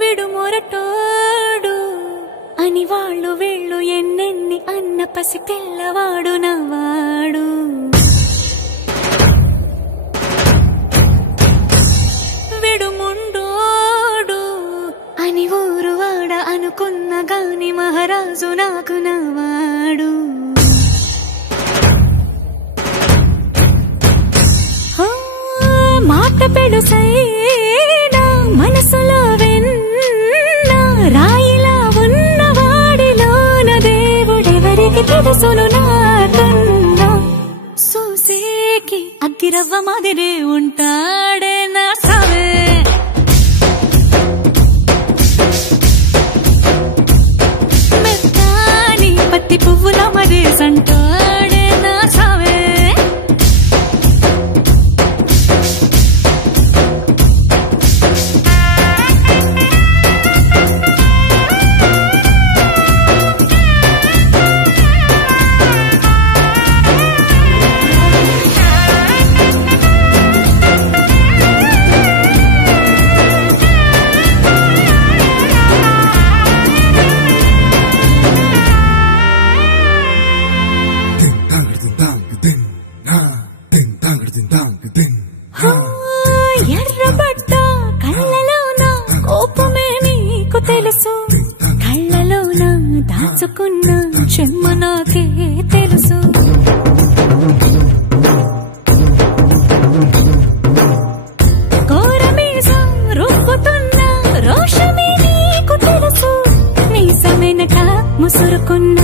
విడుమొరటోడు అని వాళ్ళు వీళ్ళు ఎన్నెన్ని అన్న పసి పిల్లవాడు నవ్వాడు. విడుముండోడు అని ఊరు వాడ అనుకున్న గాని మహారాజు నాకు నవ్వాడు. మాట పెడుసైనా మనసులో వెన్న రాయిలా ఉన్నవాడిలోన దేవుడెవరికి తెలుసును నాకన్నా. సూసేకి అగ్గిరవ్వ మాదిరే ఉంటాడే నా సావే. మెత్తాని పత్తి పువ్వుల మరేసంటాడే నా సావే. ఎర్రబడ్డ కళ్ళలోన కోపమే నీకు తెలుసు, కళ్ళలోన దాచుకున్న చెమ్మ నాకే తెలుసు. కోరమీసం రుబ్బుతున్న రోషమే నీకు తెలుసు, మీసమెనక ముసురుకున్న